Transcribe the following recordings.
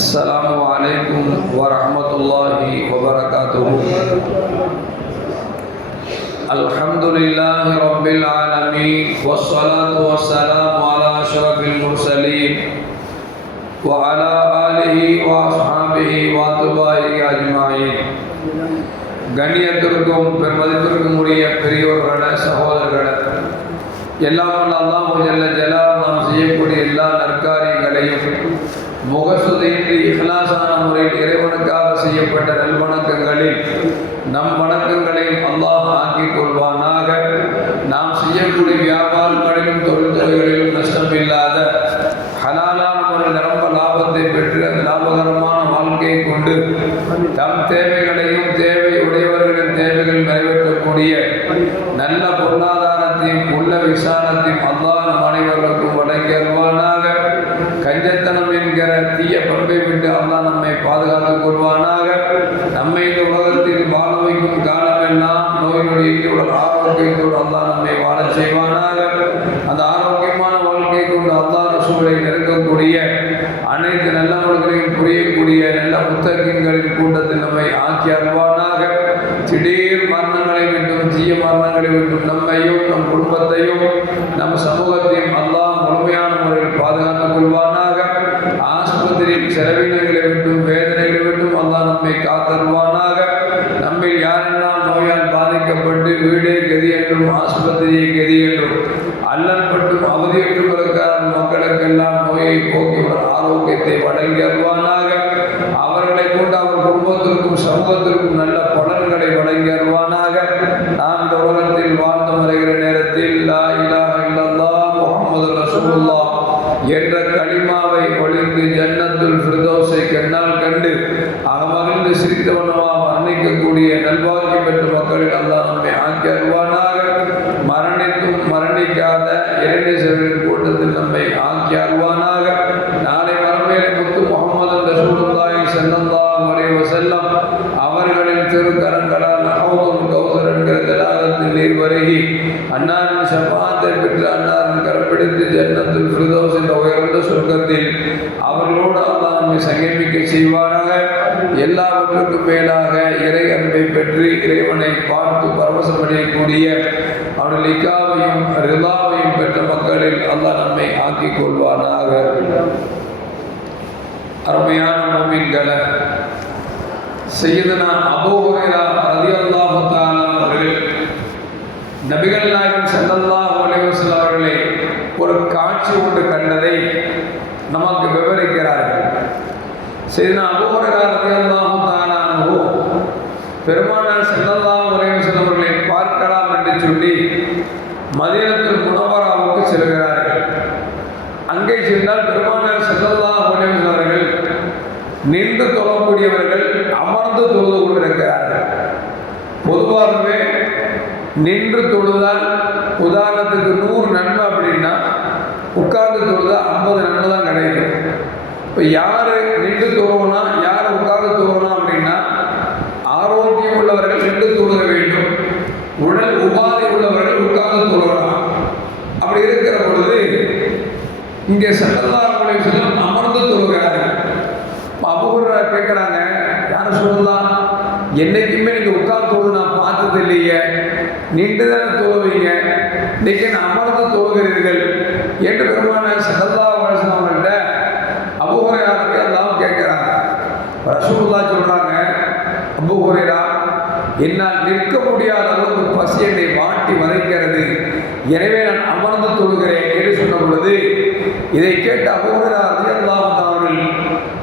السلام عليكم ورحمة الله وبركاته الحمد لله رب العالمين والصلاة والسلام على أشرف المرسلين وعلى آله وأصحابه وأتباعه أجمعين கண்ணியத்திற்கும் பெருமதிப்பிற்கும் உரிய பெரியோர்கள சகோதரர்கள எல்லாம் வல்ல அல்லாஹ் ஜல்ல ஜலா நாம் செய்யக்கூடிய எல்லா நற்காரியங்களையும் முகசுதையின்றி இஹ்லாசான முறையில் இறைவனுக்காக செய்யப்பட்ட நல்வணக்கங்களில் நம் வணக்கங்களையும் அல்லாஹ் ஆக்கிக் கொள்வானாக. நாம் செய்யக்கூடிய வியாபாரங்களிலும் தொழில்துறைகளிலும் நஷ்டமில்லாத ஹலாலான முறையில் நிரம்ப லாபத்தை பெற்று அந்த லாபகரமான வாழ்க்கையை கொண்டு தம் தேவைகளையும் தேவை உடையவர்களின் தேவைகள் நிறைவேற்றக்கூடிய நல்ல பொருளாதாரத்தையும் உள்ள விசாரத்தையும் என்கிற தீய பண்பை விட்டு அல்லா நம்மை பாதுகாத்துக் கொள்வானாக. நம்மை இந்த உலகத்தில் வாழ வைக்கும் காலமெல்லாம் நோய் உடல் ஆரோக்கியத்தோடு அல்லா நம்மை வாழச் செய்வானாக. அந்த ஆரோக்கியமான வாழ்க்கை கொண்டு அல்லாஹ் ரசூலை நெருங்கக்கூடிய அனைத்து நல்லவர்களையும் புரியக்கூடிய நல்ல புத்தகங்களின் கூட்டத்தில் நம்மை ஆக்கி அருள்வானாக. திடீர் மரணங்களை விட்டும் தீய மரணங்களை விட்டும் நம்மையும் நம் குடும்பத்தையும் நம் சமூகத்தையும் அல்லாஹ் முழுமையான முறையில் பாதுகாத்துக் கொள்வார் ஆஸ்பத்திரியை கதி என்றும் அல்லற்பட்டும் அவதியற்றும் இருக்கிற மக்களுக்கெல்லாம் நோயை போக்கி ஒரு ஆரோக்கியத்தை வழங்கி அருவானாக அவர்களை கொண்டு அவர் குடும்பத்திற்கும் சமூகத்திற்கும் நல்ல பலன்களை வழங்கி அருவானாக நாம் இந்த உலகத்தில் வாழ்ந்து வருகிற நேரத்தில் லா இலாஹ இல்லல்லாஹ் என்ற களிமாவை ஒளிந்து ஜன்னத்துல் ஃபிர்தௌஸை கண்ணால் கண்டு அகமகிழ்ந்து சிரித்தவனமாக மரணிக்கக்கூடிய நல்வாக்கியம் பெற்ற மக்களில் அல்லாஹ் நம்மை ஆக்கி அருவானாக மரணித்தும் மரணிக்காத இறைநேசர்களின் நம்மை ஆக்கி அருவானாக. நாளை வரவேலை முத்து முகமது ரசூலுல்லாஹி ஸல்லல்லாஹு அலைஹி வஸல்லம் அவர்களின் திருக்கரங்களால் நஹவுதுல் கௌசர் என்கிற தடாகத்தில் நீர் வருகி அன்னாரின் சபாத்தை பெற்று அன்னாரின் கரப்பிடித்து ஜன்னத்தில் ஃபிர்தௌஸ் என்ற உயர்ந்த சொர்க்கத்தில் அவர்களோடு அல்லாஹ் நம்மை சங்கமிக்க செய்வானாக எல்லாவற்றுக்கும் மேலாக இறை அன்பை பெற்று இறைவனை பார்த்து பரவசமடையக்கூடிய அவர்கள் இக்காவையும் ரிலாவையும் பெற்ற மக்களில் அல்லாஹ் நம்மை ஆக்கிக் கொள்வானாக. அருமையான மோமின்களை செய்தனா அபோஹரா ரதி அல்லாஹு அவர்கள் நபிகள் நாயகம் ஸல்லல்லாஹு அலைஹி வஸல்லம் அவர்களே ஒரு காட்சி ஒன்று கண்டதை நமக்கு விவரிக்கிறார்கள். செய்தனா அபோஹரா ரதி அல்லாஹு தாலானோ பெருமானார் ஸல்லல்லாஹு அலைஹி அவர்களை பார்க்கலாம் என்று சொல்லி மதியத்தில் முனவராவுக்கு செல்கிறார்கள் என்றால் பெருமானார் செல்லல்லா அவர்கள் நின்று தொழக்கூடியவர்கள் அமர்ந்து தொழுது கொண்டிருக்கிறார்கள். பொதுவாகவே நின்று தொழுதால் உதாரணத்துக்கு நூறு நன்மை அப்படின்னா உட்கார்ந்து தொழுதா ஐம்பது நன்மை தான் கிடைக்கும். இப்போ யார் நின்று தொழுவனா யார் உட்கார்ந்து தொழுவனா அப்படின்னா ஆரோக்கியம் உள்ளவர்கள் நின்று தொழுக வேண்டும் உடல் உபாதை உள்ளவர்கள் உட்கார்ந்து தொழுகலாம் அப்படி இருக்கிற பொழுது இங்கே சல்லல்லாஹு அலைஹி அமர்ந்து தொழுகிறார்கள் அபுகுரா கேட்குறாங்க யாரும் சொல்லலாம் என்னைக்குமே நீங்கள் உட்கார்ந்து தொழுது நான் பார்த்தது இல்லையே. நின்று தானே தொழுவீங்க. இன்னைக்கு நான் அமர்ந்து தொழுகிறீர்கள்? என்று பெருமான சல்லல்லா வயசன் அவங்கள்ட்ட அபுகுரையாருக்கு எல்லாம் கேட்குறாங்க ரசூல்லா சொல்கிறாங்க அபுகுரையா என்னால் நிற்க முடியாத அளவுக்கு பசி என்னை வாட்டி வதைக்கிறது எனவே நான் அமர்ந்து தொழுகிறேன் என்று சொன்ன பொழுது இதை கேட்டு அபுகுரைரா ரலியல்லாஹு அவர்கள்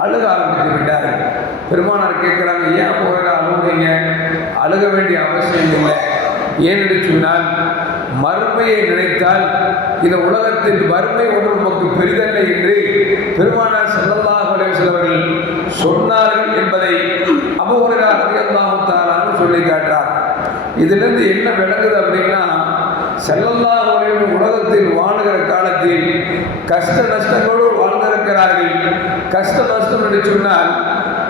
அழுக ஆரம்பித்து விட்டார்கள். பெருமானார் கேட்குறாங்க ஏன் அபுகுரைரா அழுகுறீங்க அழுக வேண்டிய அவசியம் இல்லை. ஏனென்று சொன்னால் மறுமையை நினைத்தால் இந்த உலகத்தில் வறுமை ஒன்று நமக்கு பெரிதல்ல என்று பெருமானார் ஸல்லல்லாஹு அவர்கள் சொன்னார்கள் என்பதை சொல்லி காட்டுறார் இதிலிருந்து என்ன விளங்குது அப்படின்னா ஸல்லல்லாஹு அலைஹி உலகத்தில் வாழுகிற காலத்தில் கஷ்ட நஷ்டங்களோடு வாழ்ந்திருக்கிறார்கள். கஷ்ட நஷ்டம் என்று சொன்னால்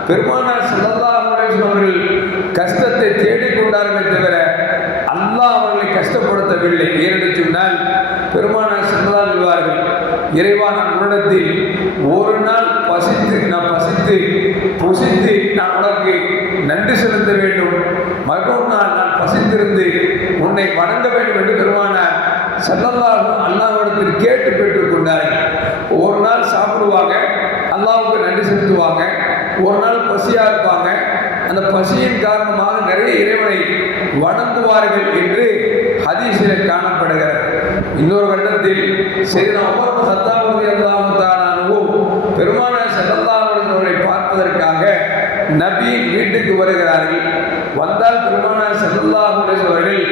பெருமானார் ஸல்லல்லாஹு அவர்கள் கஷ்டத்தை தேடிக்கொண்டார்களே தவிர அல்லாஹ் அவர்களை கஷ்டப்படுத்தவில்லை. ஏனென்று சொன்னால் பெருமானார் செல்லதா சொல்வார்கள் இறைவான நான் உன்னிடத்தில் ஒரு நாள் பசித்து நான் பசித்து புசித்து நான் உனக்கு நன்றி செலுத்த வேண்டும். மறுபடியும் நான் நான் பசித்திருந்து உன்னை வணங்க வேண்டும் என்று பெருமான செல்லல்லாஹு அல்லாஹ்விடத்தில் கேட்டு பெற்றுக்கொண்டார்கள் ஒரு நாள் சாப்பிடுவாங்க அல்லாவுக்கு நன்றி செலுத்துவாங்க. ஒரு நாள் பசியாக இருப்பாங்க. அந்த பசியின் காரணமாக நிறைய இறைவனை வணங்குவார்கள் என்று ஹதீஸில் காணப்படுகிறது. இன்னொரு கட்டத்தில் செய்த அமர் சத்தாவதி அல்லாமத்தானும் பெருமானார் செல்லல்லாவர்களை பார்ப்பதற்காக நபி வீட்டுக்கு வருகிறார்கள். வந்தால் பெருமான செல்லல்லாஹுடைய அவர்கள்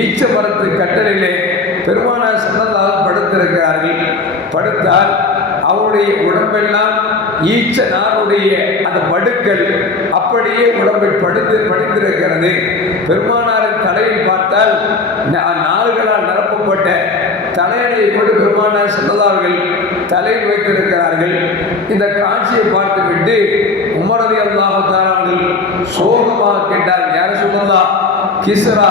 ஈச்ச மரத்து கட்டளையிலே பெருமான செல்லல்லாஹ் படுத்திருக்கிறார்கள். படுத்தால் அவருடைய உடம்பெல்லாம் ஈச்ச நாருடைய அந்த மடுக்கள் அப்படியே உடம்பில் படுத்து படித்திருக்கிறது பெருமானாரின் தலையில் பார்த்தால் நாடுகளால் நிரப்பப்பட்ட தலையணையை கொண்டு பெருமானார் செல்லதார்கள் தலையில் வைத்திருக்கிறார்கள். காட்சியை பார்த்துவிட்டு உமரதி அல்லாஹாரர்கள் சோகமாக கேட்டார். யார சொல்லலாம் கிசரா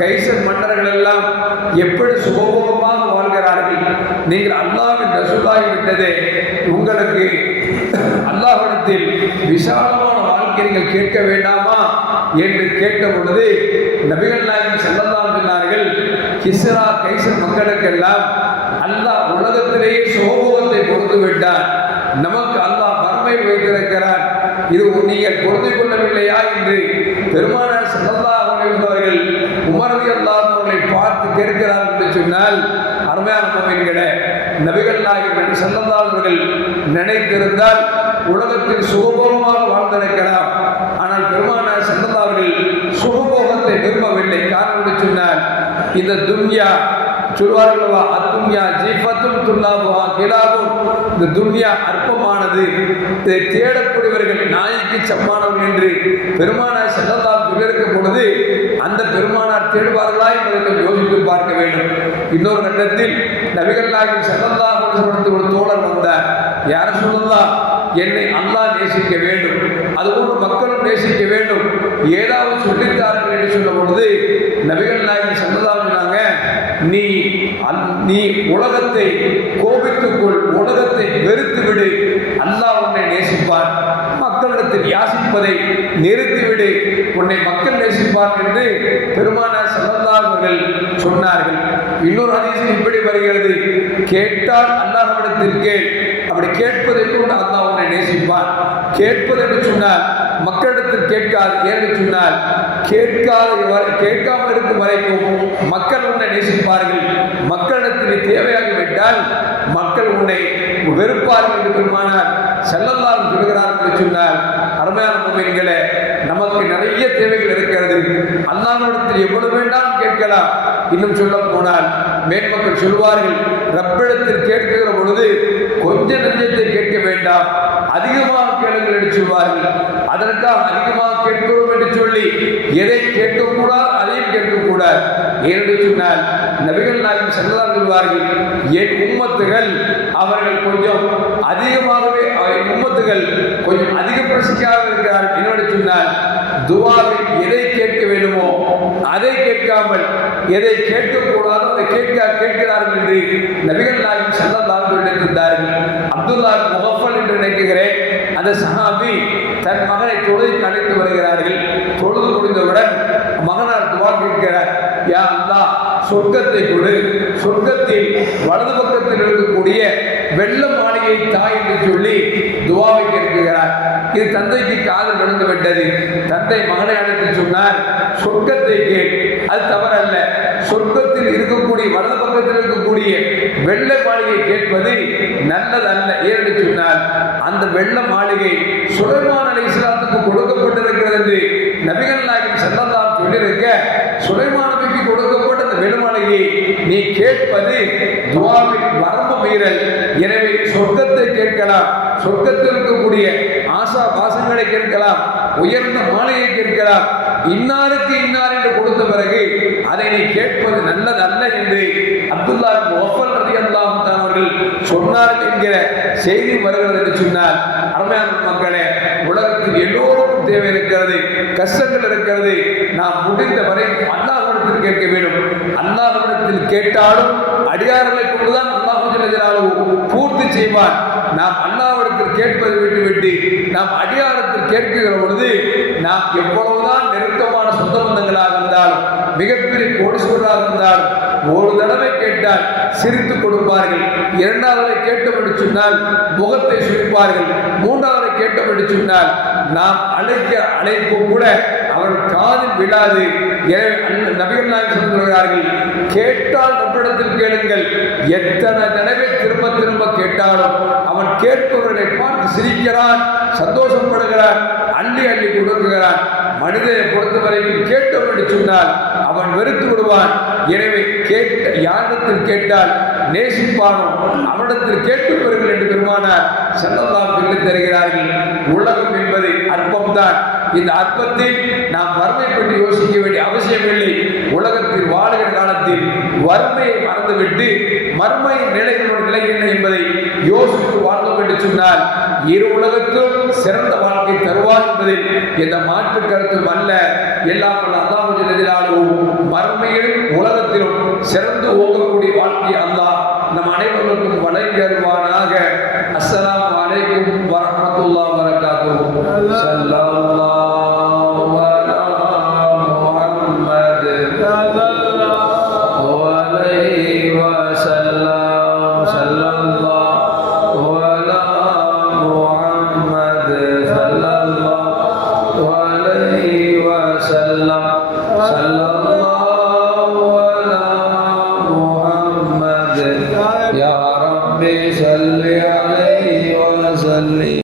கைசர் மன்னர்கள் எல்லாம் எப்படி சுகபோகமாக வாழ்கிறார்கள்? நீங்கள் அல்லாவின் ரசூலாகி விட்டதே உங்களுக்கு அல்லாஹிடத்தில் விசாலமான வாழ்க்கை நீங்கள் கேட்க வேண்டாமா? என்று கேட்ட பொழுது நபிகள் நாயகம் செல்லலாம் சொன்னார்கள் கிஸ்ரா கைசர் மக்களுக்கெல்லாம் அல்லாஹ் உலகத்திலேயே சோகத்தை கொடுத்து விட்டார். நமக்கு அல்ல வறுமை வைத்திருக்கிறார். இது நீங்கள் பொருந்திக் கொள்ளவில்லையா என்று பெருமானார் செல்லல்லாஹ் அவர்கள் உமரதி அல்லாஹ் அவர்களை பார்த்து கேட்கிறார் என்று சொன்னால் அருமையான மொழிகளே நபிகள் நாயகன் செல்லல்லாஹ் அவர்கள் நினைத்திருந்தால் உலகத்தில் சுகபோகமாக வாழ்ந்திருக்கிறார் ஆனால் பெருமானார் செல்லல்லாஹ் அவர்கள் சுகபோகத்தை விரும்பவில்லை. காரணம் என்று சொன்னால் இந்த துன்யா சொல்வார்கள் துன்யா ஜீஃபத்தும் துல்லாபுஹா கிலாபும் இந்த துன்யா அற்பமானது. இதை தேடக்கூடியவர்கள் நாய்க்கு சம்மானவர்கள் என்று பெருமானார் செல்லல்லாம் சொல்லியிருக்கும் பொழுது அந்த பெருமானார் தேடுவார்களா என்பதை யோசித்து பார்க்க வேண்டும். இன்னொரு கட்டத்தில் நபிகள் நாயகம் செல்லல்லா கொடுத்து ஒரு தோழர் வந்தார். யார சொல்லலாம் என்னை அல்லாஹ் நேசிக்க வேண்டும். அதுபோன்று மக்களும் நேசிக்க வேண்டும். ஏதாவது சொல்லித்தார்கள் என்று சொல்லும் பொழுது நபி நாயகம் செல்லலாம் சொன்னாங்க நீ அல்- நீ உலகத்தை கோபித்துக்கொள் உலகத்தை வெறுத்துவிடு. அல்லாஹ் உன்னை நேசிப்பார். மக்களிடத்தில் யாசிப்பதை நிறுத்திவிடு. உன்னை மக்கள் நேசிப்பார் என்று பெருமானார் ஸல்லல்லாஹு சொன்னார்கள். இன்னொரு அதிசயம் இப்படி வருகிறது. கேட்டால் அல்லாஹ்விடத்தில் கேள். அப்படி கேட்பதை கொண்டு அல்லாஹ் உன்னை நேசிப்பார். கேட்பது என்று சொன்னால் மக்களிடத்தில் கேட்காது. ஏன்னு சொன்னால் கேட்காத கேட்காமல் இருக்கும் வரைக்கும் மக்கள் உன்னை நேசிப்பார்கள். மக்கள் நீ தேவையாகிவிட்டால் மக்கள் உன்னை வெறுப்பார்கள் என்று பெருமானார் செல்லல்லாம் சொல்கிறார் என்று சொன்னால் அருமையான முறைகளே நமக்கு நிறைய தேவைகள் இருக்கிறது. அல்லாஹ்விடத்தில் எவ்வளவு வேண்டாம் கேட்கலாம். இன்னும் சொல்ல போனால் மேன்மக்கள் சொல்வார்கள் ரப்பிடத்தில் கேட்கிற பொழுது கொஞ்ச நெஞ்சத்தை கேட்க வேண்டாம். அதிகமாக கேளுங்கள் என்று சொல்வார்கள். அதற்காக அதிகமாக கேட்கிறோம் என்று சொல்லி எதை கேட்கக்கூடாது அதையும் கேட்கக்கூடாது. ஏனென்று சொன்னால் நபிகள் நாயகம் செல்லதான் சொல்வார்கள் என் உம்மத்துகள் அவர்கள் கொஞ்சம் அதிகமாகவே என் உம்மத்துகள் கொஞ்சம் அதிக பிரசிக்காக இருக்கிறார் என்னோடு சொன்னால் துவாவில் எதை கேட்க வேண்டுமோ அதை கேட்காமல் எதை கேட்கக்கூடாதோ அதை கேட்க கேட்கிறார்கள் என்று நபிகள் நாயகம் செல்லதான் சொல்லியிருந்தார்கள் அப்துல்லா முகம் என்று நினைக்கிறேன். அந்த சஹாபி தன் மகனை தொழுது அழைத்து வருகிறார்கள். தொழுது முடிந்தவுடன் மகனார் துவா கேட்கிறார். யா அல்லா சொர்க்கத்தை கொடு. சொர்க்கத்தில் வலது பக்கத்தில் இருக்கக்கூடிய வெள்ள மாளிகை தாய் என்று சொல்லி துவாவை கேட்கிறார். இது தந்தைக்கு காதல் விழுந்து விட்டது. தந்தை மகனை அழைத்து சொன்னார் சொர்க்கத்தை கேள். அது தவறல்ல. சொர்க்கத்தில் இருக்கக்கூடிய வலது பக்கத்தில் இருக்கக்கூடிய வெள்ள மாளிகை கேட்பது நல்லதல்ல. ஏன்னு சொன்னால் அந்த வெள்ள மாளிகை சுலைமான் அலி இஸ்லாத்துக்கு கொடுக்கப்பட்டிருக்கிறது என்று நபிகள் நாயகம் செல்லலாம் சொல்லியிருக்க சுலைமான் நபிக்கு கொடுக்கப்பட்ட அந்த வெள்ள மாளிகையை நீ கேட்பது துவாவின் வரம்பு மீறல். எனவே சொர்க்கத்தை கேட்கலாம். சொர்க்கத்தில் இருக்கக்கூடிய ஆசா பாசங்களை கேட்கலாம். உயர்ந்த மாலையை கேட்கிறார். இன்னாருக்கு இன்னார் என்று கொடுத்த பிறகு அதை நீ கேட்பது நல்லது அல்ல என்று அப்துல்லா ஒஃபல் ரதி அல்லாஹான் அவர்கள் சொன்னார்கள் என்கிற செய்தி வருகிறது என்று சொன்னார் அருமையான மக்களே உலகத்தில் எல்லோருக்கும் தேவை இருக்கிறது கஷ்டங்கள் இருக்கிறது. நாம் முடிந்த வரை அல்லாஹிடத்தில் கேட்க வேண்டும். அல்லாஹிடத்தில் கேட்டாலும் அடியார்களை கொண்டுதான் அல்லாஹ் பூர்த்தி செய்வான். நாம் அல்லாஹ்விடத்தில் கேட்பதை விட்டுவிட்டு நாம் அடியாரத்தில் கேட்கிற பொழுது நாம் எவ்வளவுதான் நெருக்கமான சொந்த பந்தங்களாக இருந்தாலும் மிகப்பெரிய கோடீஸ்வரராக இருந்தாலும் ஒரு தடவை கேட்டால் சிரித்து கொடுப்பார்கள். இரண்டாவது கேட்டோம் என்று சொன்னால் முகத்தை சுழிப்பார்கள். மூன்றாவது கேட்டோம் என்று சொன்னால் நாம் அழைக்க அழைப்பு கூட அவர்கள் காதில் விழாது. நபிகள் நாயகம் சொல்கிறார்கள் கேட்டால் நம்மிடத்தில் கேளுங்கள். எத்தனை தடவை திரும்ப திரும்ப கேட்டாலும் அவன் கேட்பவர்களை பார்த்து சிரிக்கிறான் சந்தோஷப்படுகிறான் அள்ளி அள்ளி கொடுக்கிறான். மனிதனை பொறுத்தவரையில் கேட்டவர் என்று சொன்னால் அவன் வெறுத்து விடுவான். எனவே கேட்ட யாரிடத்தில் கேட்டால் நேசிப்பானோ அவனிடத்தில் கேட்டு பெறுங்கள் என்று பெருமானார் செல்லல்லாம் சொல்லித் தருகிறார்கள். உலகம் என்பது அற்பம்தான். இந்த அற்பத்தில் நாம் வறுமை பற்றி யோசிக்க வேண்டிய அவசியமில்லை உலகத்தில் வாழுகிற காலத்தில் வறுமையை மறந்துவிட்டு மறுமை நிலைகளோட நிலை என்ன என்பதை யோசித்து வாழ்ந்தோம் என்று சொன்னால் இரு உலகத்திலும் சிறந்த வாழ்க்கை எந்த மாற்று கருத்தும் அல்ல. எல்லாம் வல்ல அல்லாஹ் ஜல்லஜலாலுஹு மறுமையிலும் உலகத்திலும் சிறந்து ஓங்கக்கூடிய வாழ்க்கை அல்லாஹ் நம் அனைவருக்கும் வழங்கி அருள்வானாக. அஸ்ஸலாமு அலைக்கும் வரஹ்மத்துல்லாஹி வபரகாத்துஹு. ஸல்லல்லாஹு